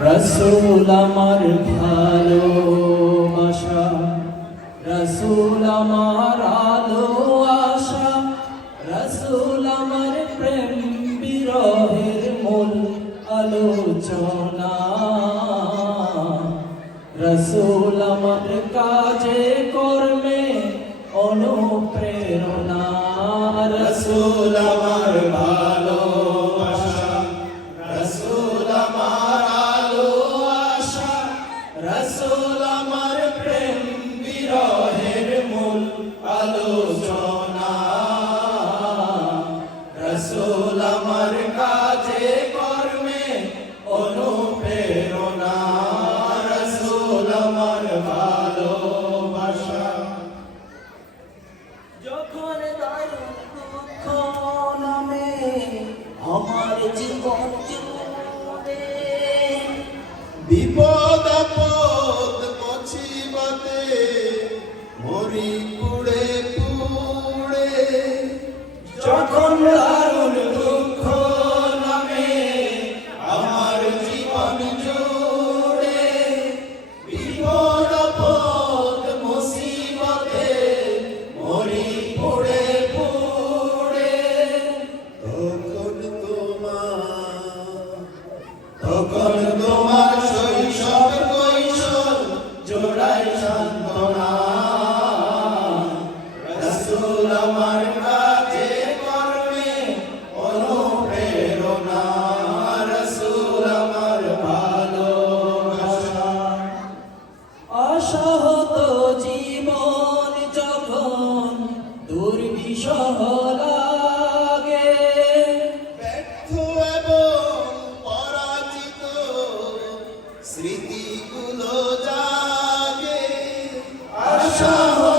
রসুল আমার ভালোবাসা, রসুল আমার আলো আশা, রসুল আমার প্রেম বিরহের মূল আলোচনা। রসুল আমার কাজে কর্মে অনুপ্রেরণা। রসুল আমার ভালোবাসা, রসুল আমার আলো আশা, রসুল আমার প্রেম বিরহের মূল আলোচনা। রসুল আমার কাজে কর্মে অনুপ্রেরণা। রসুল আমার ভালোবাসা। যখন দারুণ দুঃখ নামে আমার জীবন জুড়ে, বিপদ আপদ মুসিবতে মরি পুড়ে পুড়ে। যখন দারুণ দুঃখ নামে আমার জীবন জুড়ে, বিপদ আপদ মুসিবতে মরি পুড়ে পুড়ে। তখন তোমার শৈশব কৈশোর জোড়ায় সান্ত্বনা। রসুল আমার কাজে কর্মে অনুপ্রেরণা। রসুল আমার ভালোবাসা। অসহত জীবন যখন দুর্বিষহ লাগে, ব্যর্থ এবং পরাজিত স্মৃতিগুলো জাগে। অসহত